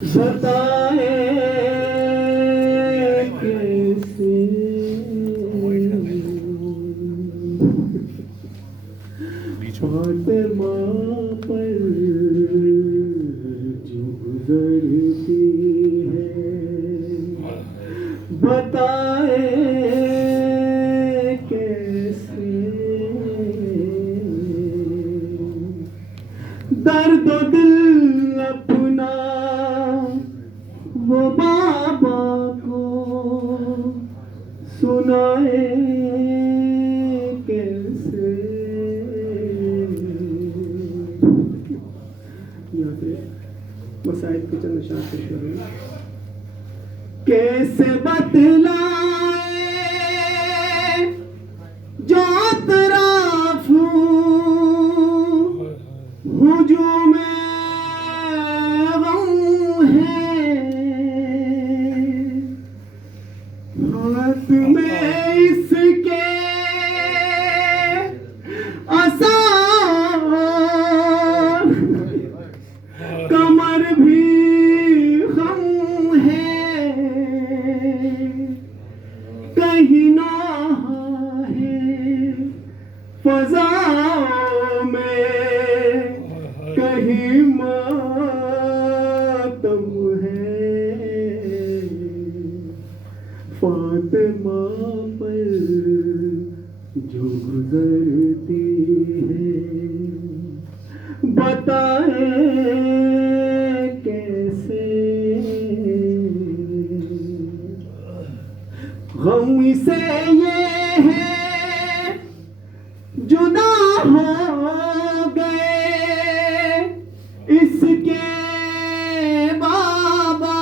बताए कैसे फातिमा पर जो गुजरती है, बताए कैसे दर्द दिल अपना वो बाबा को सुनाए कैसे। यहाँ से मसाइद के चंद अशार पेश करें। कैसे बतलाए जो अतराफ हुजूम गम है, हाथ में इसके आसार, कमर भी हम है, कहीं ना है फज़ाओं में, कहीं मातम है। फातिमा पर जो गुजरती है, बताए कैसे। गम से ये है जुदा हो गए इसके बाबा,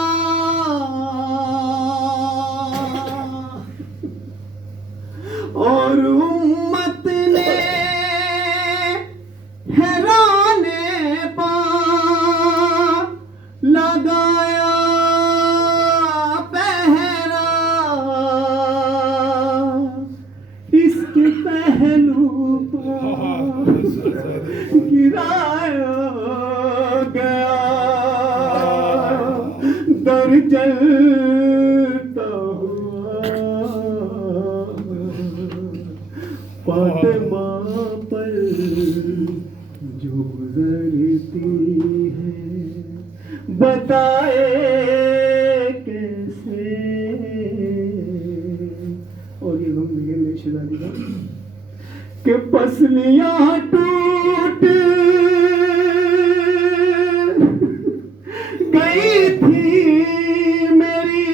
और उम्मत ने हैराने पा लगाया पहरा, इसके पहलू पर गिराया गया, दर जलता हुआ फातिमा पर जो गुजरती है, बताए कैसे। और ये हम मेरे शिजादी का कि पसलियां टूट गई थी मेरी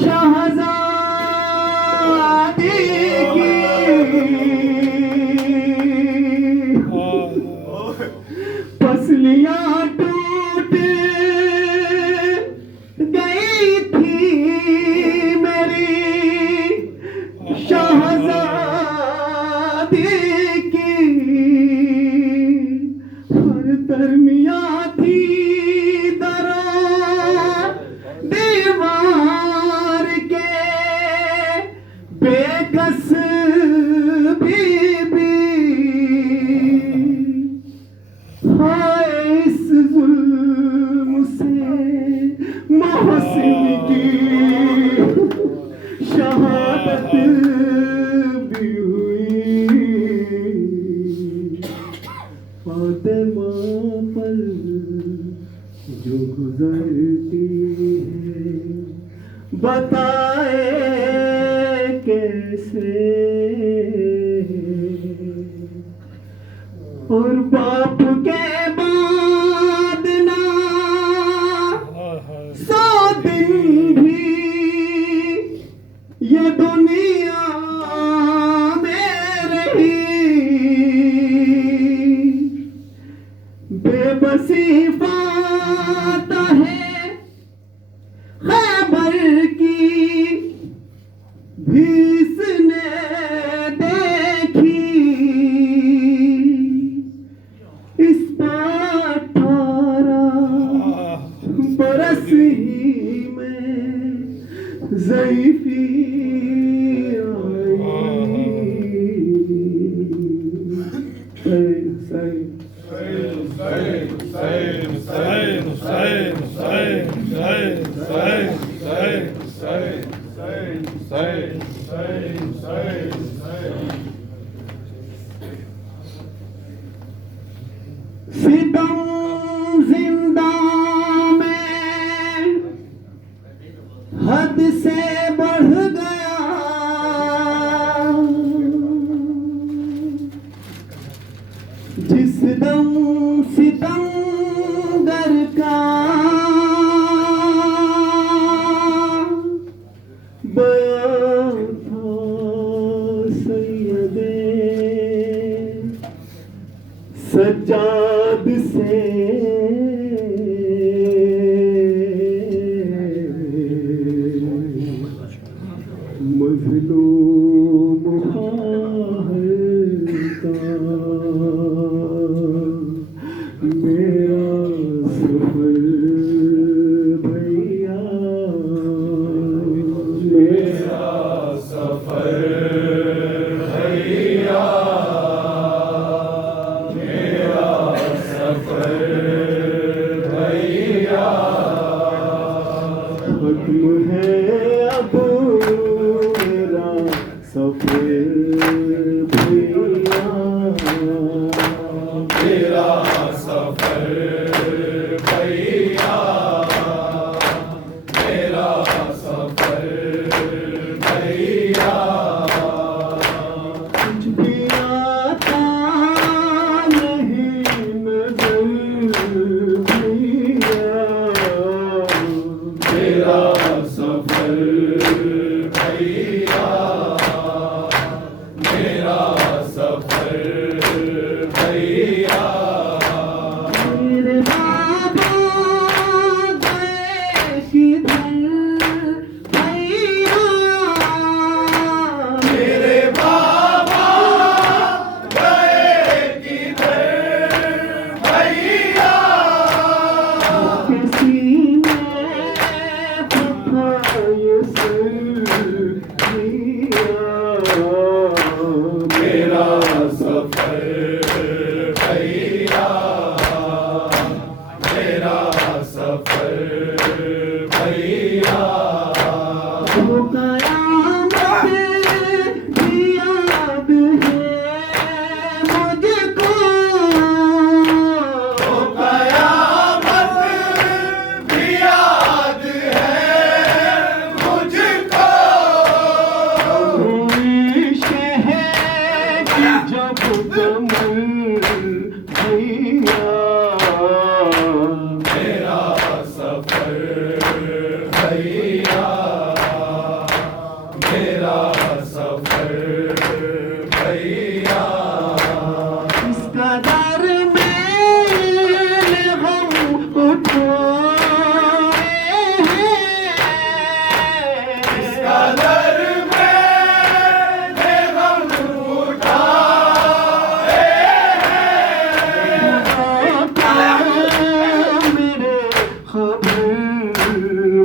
शहजादी की, पसलियां टूट गई थी मेरी शहजादी की, हर दरमिया थी दरार दीवार के, बेकस बीबी हाय इस जुल्म से मोहसिन की शहादत भी हुई। फातिमा पर जो गुजरती है, बताए कैसे। और बाप के बाद ना 100 दिन भी ये दुनिया में रही, बेबसी पाता है खैबर की भी इसने देखी, इस पर 18 बरस ही में ज़ईफ़ी आई। सितम जिंदा में हद से बढ़ गया, जिस दम सितमगर का बयां था सैयदे सज्जाद से, मज़लूम का मेरा सफर भैया, मेरा सफर भैया, मेरा सफर भैया, खत्म है अब मेरा सफर भैया, मेरा सफर भैया, मेरा सफर भैया, कुछ भी आता नहीं नजर भैया, मेरा सफर भैया, मेरा सफर भैया, मेरे बाबा गए किधर भैया, मेरे बाबा गए किधर भैया, किसी ने पता ये सर भैया, मेरा सफर भैया, मेरा सफर भैया, वो कयामत की याद है मुझको, वो कयामत की याद है मुझको, शहर की जब कमर भैया, मेरा सफर भैया, मेरा सफर भैया, इस कदर मैंने हम उठाए हैं, इस कदर मैंने हम उठाए हैं, मेरे खबर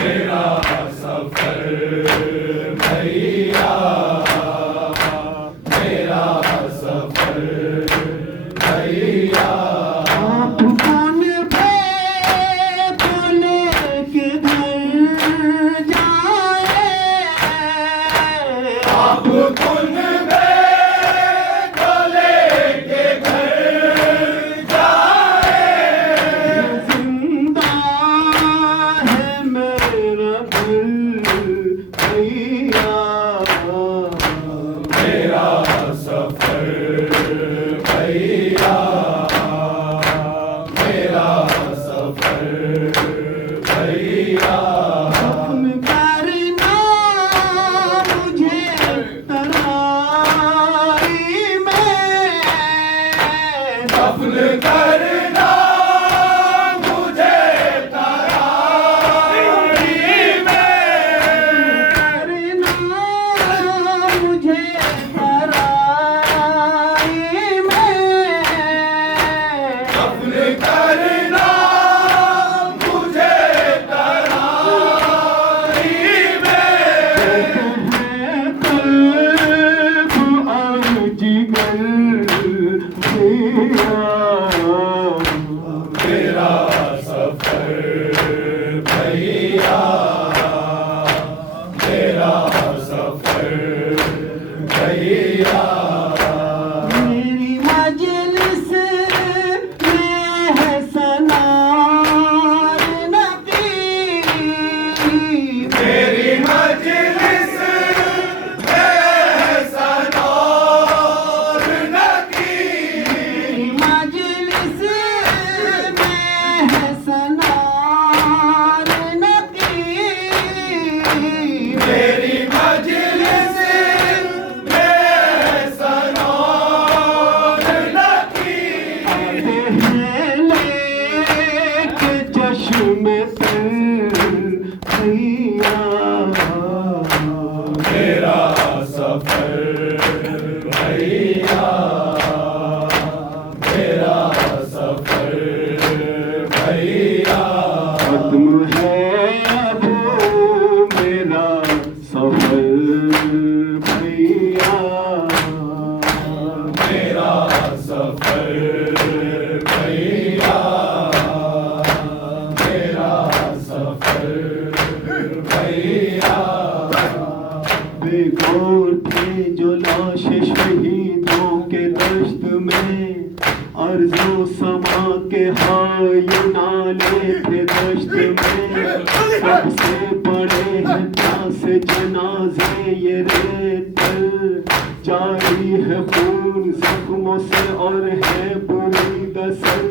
मेरा सफर भैया, मेरा सफर भैया। आप कौन थे बोले किधर जाए, आप कौन थे बोले के घर जाए। जिंदा है मेरा दिल भैया, मेरा सफर भैया, मेरा सफर भैया। तुम करना मुझे तराई में, दफन करना मुझे तराई में, करना मुझे तराई में, दफन करना मुझे तराई में। कल्ब और जिगर भैया, मेरा सफर भैया, मेरा सफर भैया। मेरी मजलिस में है सनार नकी, मेरी मजलिस में सनौर नकी, मजलिस में है सनार नकी, मेरी मजलिस में सनौर नकी। लेके चश्म तर भैया, मेरा सफर भैया, मेरा सफर भैया। खत्म है अब मेरा सफर भैया, मेरा सफर भैया, मेरा सफर भैया। बेगौर थे जो लाश शहीदों के दश्त में, अर्ज़ो समा के हाय नाले थे दश्त में। सबसे बड़े हैं प्यास जनाजे ये रेतल, जारी है खून जख्मों से और है बुरी दसल।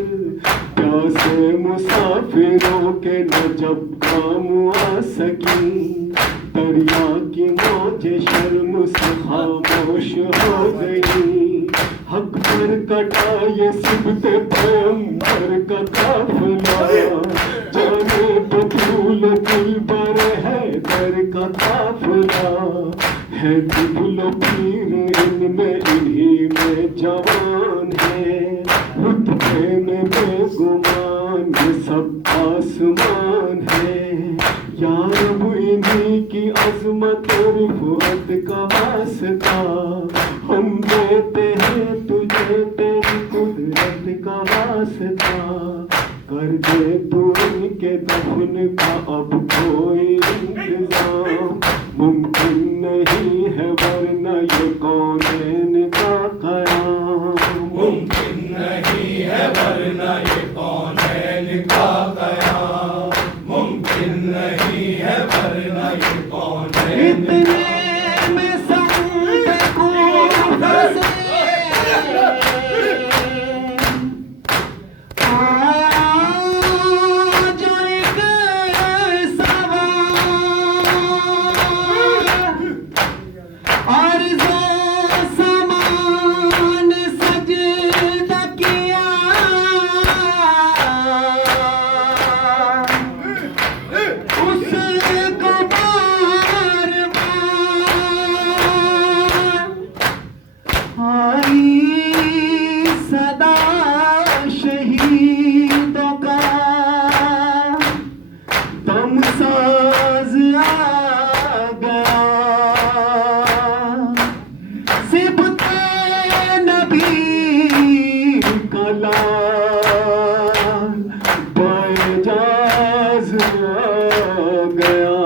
प्यासे मुसाफिरों के न जब काम आ सकी, दरिया की मौजें शर्म से खामोश हो गई। हक पर कटा ये सिबत पैगंबर का काफिला, जाने बतूल दिलबर है दर का काफिला। है दुबलो पीर इनमें इन्हीं में जवान है, रुतबे में बेगुमान ये सब आसमान है। या रब इन्हीं की अजमत रिफ़अत का वास्ता, हम देते हैं तुझे तेरी कुदरत का वास्ता। कर दे तू इनके दफन का अब कोई इंतजाम, मुमकिन नहीं है वरना ये कौनैन का क़याम। मुमकिन नहीं है वरना ये कौनैन का क़याम, मुमकिन नहीं है वरना ये कौनैन। इतने में संग को फंसे आया जो एक सवाल, अर्ज़ो समान सजदा किया, उसको बार बार गया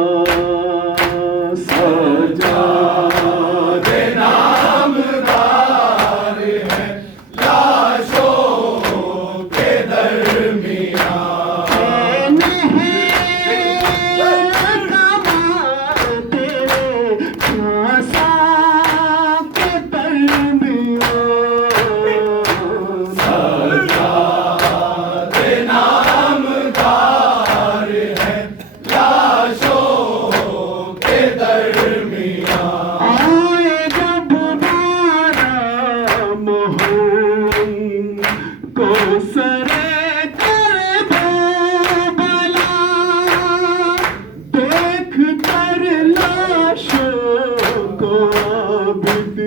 सजादे नामदार है लाशों के दरमियान सजादे नामदार है लाशों के दरमियान आए जब बारा मोहन को सरे कर दो भला देख कर लाशों को आबिद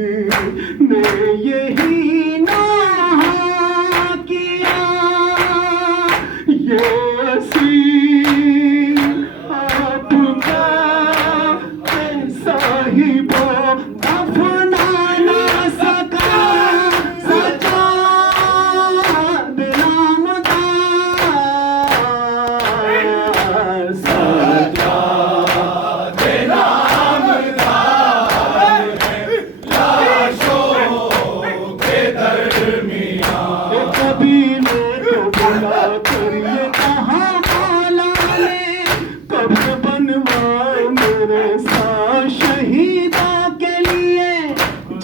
ने यही ना किया ये असीर आपका साहिबो अपना ना सका सजाद नामदार सजादे नामदार है लाशों के दरमियान कबीले को बुला कर ये कहा मौला ने कब्र बनवाए मेरे साथ शहीदों के लिए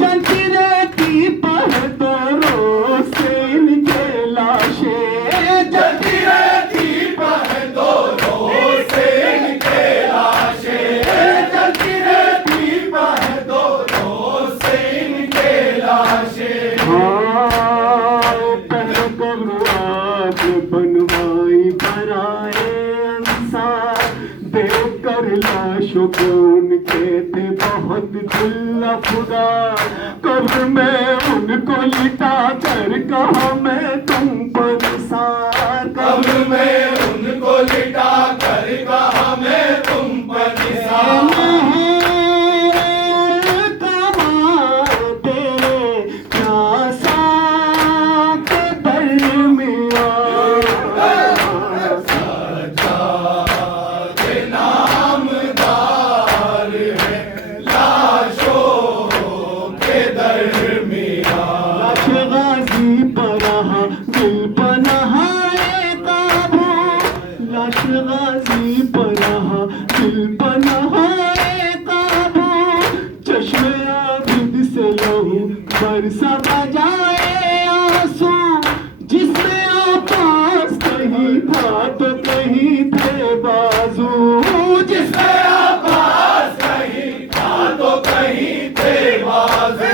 जलती रहती पहतरों से इनके लाशें जलती रहती पहतरों से इनके लाशें जलती रहती पहतरों से इनके लाशें बनवाई भराए अंसार देखकर लाशों को उनके थे बहुत दिल खुदा कब्र में उनको लिटा कर कहा मैं तुम पर निसार कब्र में उनको लिटा कर कहा मैं तुम पर निसार सजादे नामदार है लाशों के दरमियान लाश गाजी पर रहा दिल पनहाए काबू लाश गाजी पर रहा दिल पनहाए काबू चश्मे आबिद से लहू बरसा बजाए आंसू जिसमें आपास कहीं था तो कहीं थे बाजू जिसमें आवाज कहीं था तो कहीं थे बाजू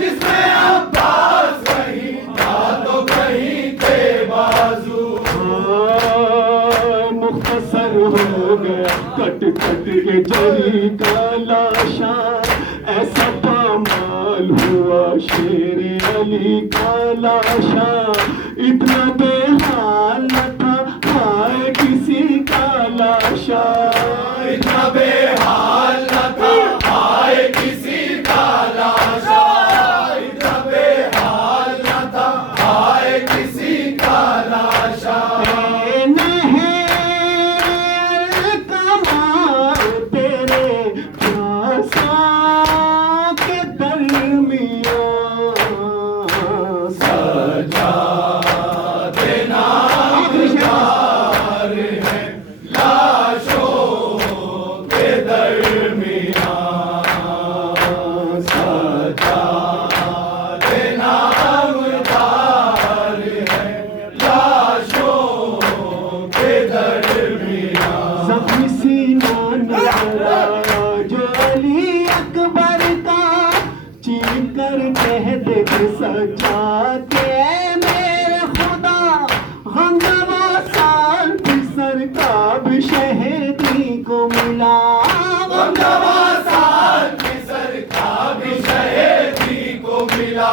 जिसमें आवाज कहीं था तो कहीं थे बाजू मुख्तसर हो गया कट कट के जरी का लाशा ऐसा पामाल हुआ शेर अली का लाशा इतना बेहाल न था हाय किसी का लाशा इतना बेहाल न था हाय किसी का लाशा इतना बेहाल न था हाय किसी का लाशा तेरे प्यासा के दरमियान सजादे नामदार है लाशों के दरमियान सजादे नामदार है लाशों के दरमियान जख्मी सीना नजर आया जो अली अकबर का चीख कर कह दे कि सजाते मेरे खुदा हमदवा शांत सरताब शहीदी को मिला गमगमा साल की सरकार भी शहीदी को मिला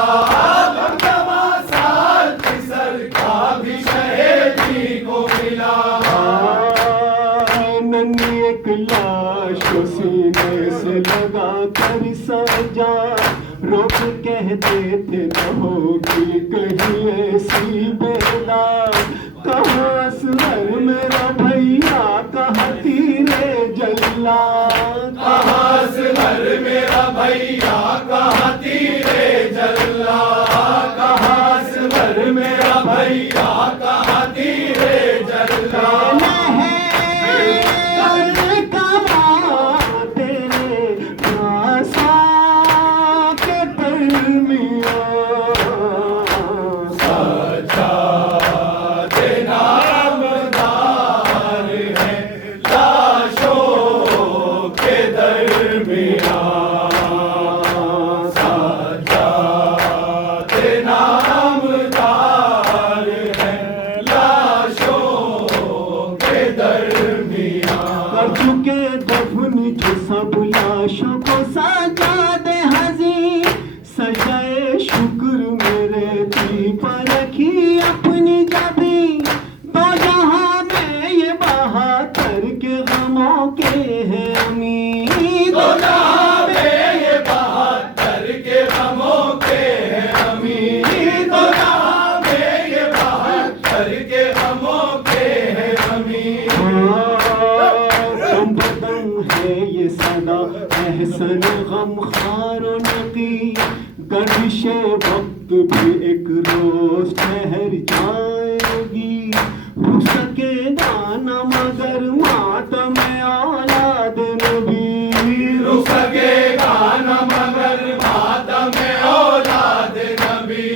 गमगमा साल की सरकार भी शहीदी को मिला नन्ही एक लाशों सीने से लगा कर सजा, रोक कहते थे न होगी कहीं ऐसी बेला। कहाँ असगर मेरा भैया, कहाँ तीरे जल्ला, कहाँ असगर मेरा भैया, कहाँ तीरे जल्ला, कहाँ असगर मेरा भैया, कहाँ तीरे जल्ला। चुके दफन जो सब लाशों को सजा दे हजी, सजाए शुक्र मेरे दी पर रखी अपनी जबी। तो जहाँ में ये बहातर के गमों के हैं अमीर, तो जहाँ में ये बहातर के गमों के हैं अमीर, तो जहाँ में ये बहातर के गमों के हैं अमीर। ये सदा एहसन गम खारो नकी, गर्दिशे वक्त भी एक रोज ठहर जाएगी। हो सकेगा न मगर मातम औलाद नबी, रुक सकेगा न मगर मातम औलाद नबी,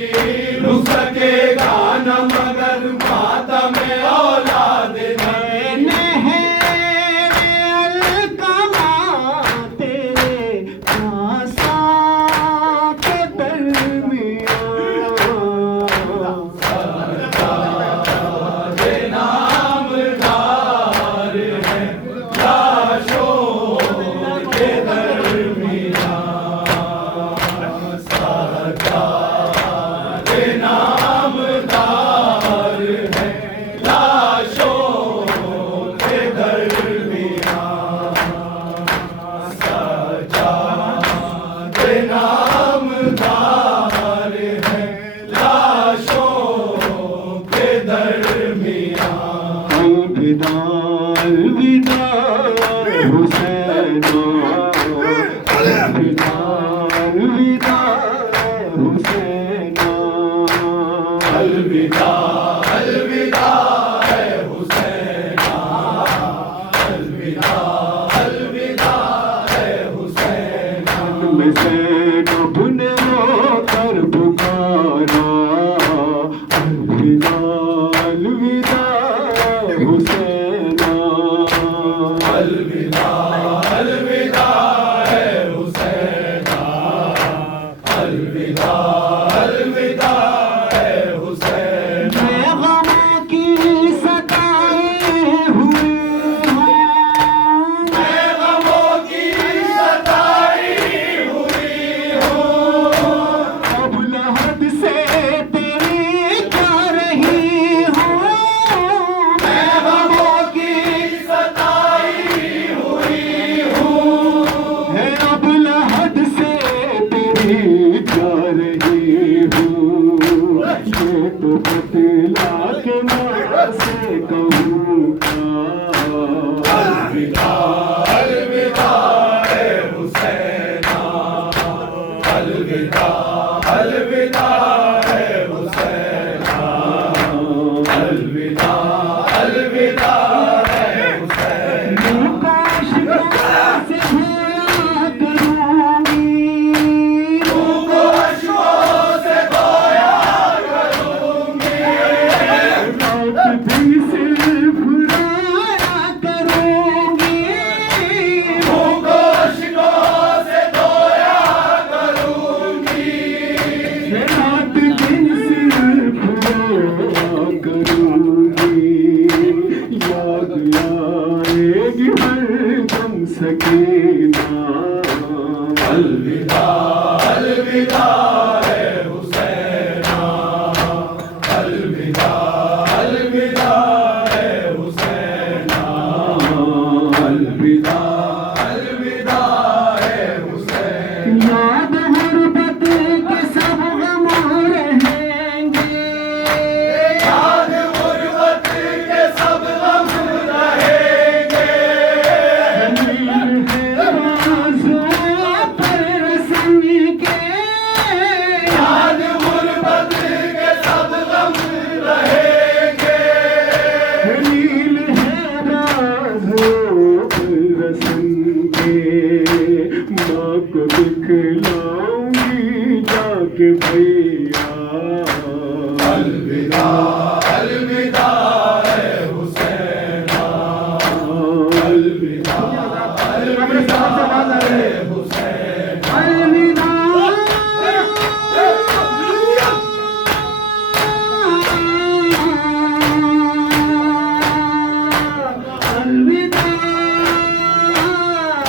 रुक सकेगा न मगर मातम औलाद नबी। अलविदा हुसैना, अलविदा हुसैना, अलविदा अलविदा है हुसैना, अलविदा अलविदा है हुसैना। मैं ज़ैनब ने रोकर पुकारा, अलविदा अलविदा हुसैना, अलविदा अलविदा है हुसैना, अलविदा अलविदा है हुसैना। मैं गमों की सताई हुई हूँ, मैं गमों की सताई हुई हूँ, अब लहद से तेरी क्या रही हूँ। मैं गमों की सताई हुई हूँ, है अब लहद से तेरी क्या रही हूँ। ये तो बतला के माँ से कहूँगा, अलविदा अलविदा है हुसैना, अलविदा अलविदा है हुसैना, अलविदा अलविदा है हुसैना। काश से भोला करूँगी, तुमको अश्कों से धोया करूँगी, रात दिन सिर्फ रोया करूँगी। तुमको अश्कों से धोया करूँगी, रात दिन सिर्फ रोया करूँगी। याद आएगी हरदम सकीना, अलविदा अलविदा है हुसैना, अलविदा अलविदा है हुसैना, अलविदा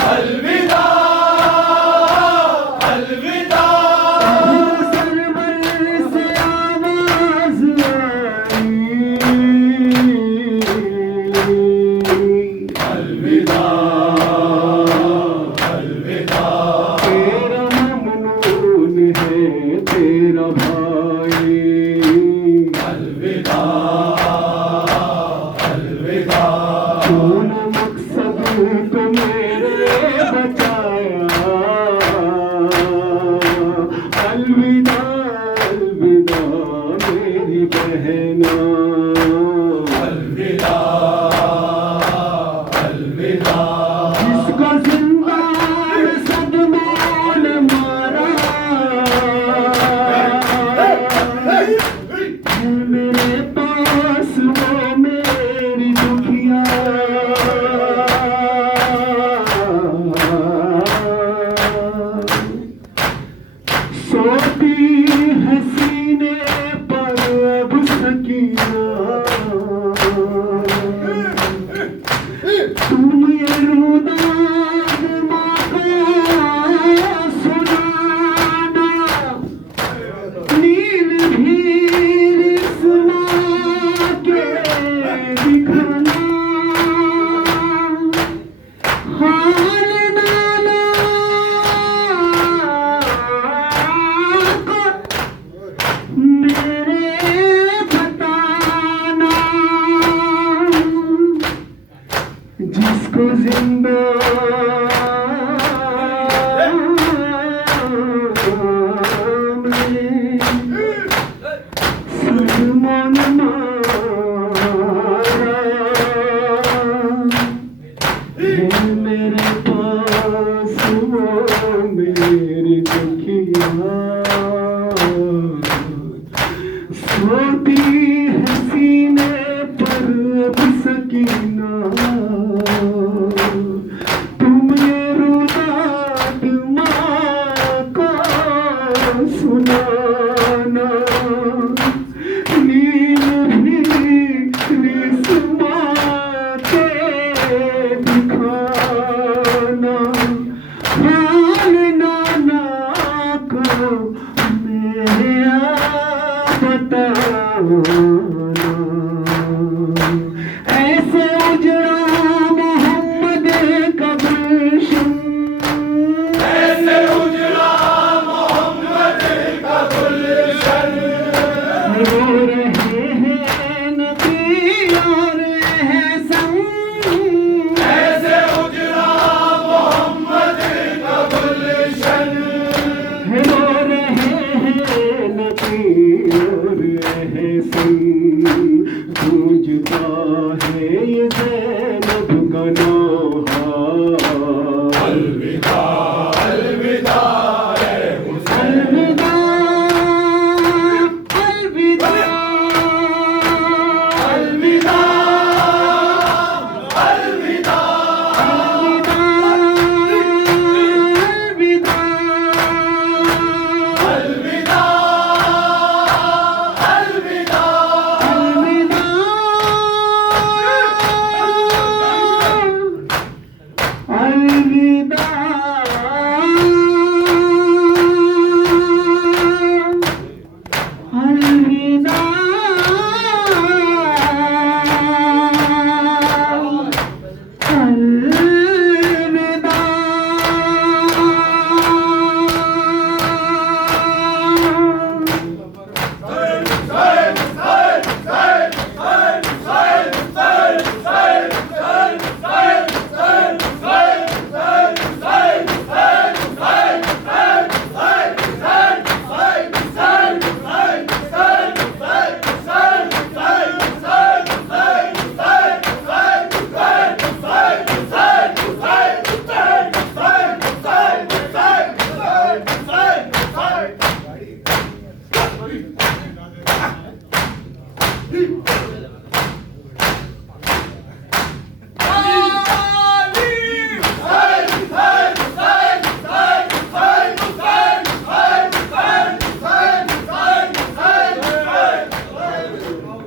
अलविदा अलविदा सरवर से आवाज आई अलविदा अलविदा तेरा ममनून है तेरा भाई अलविदा अलविदा तूने मकसद को मेरे बचाया अलविदा अलविदा मेरी बहना अलविदा अलविदा जिसको जिंदान सदमों ने मारा मेरे पास वो मेरी दुखिया सोती है सीने पर अब सकीना तुम ये रुदाद माँ को सुनाना नील भी इस माँ के दिखाना हार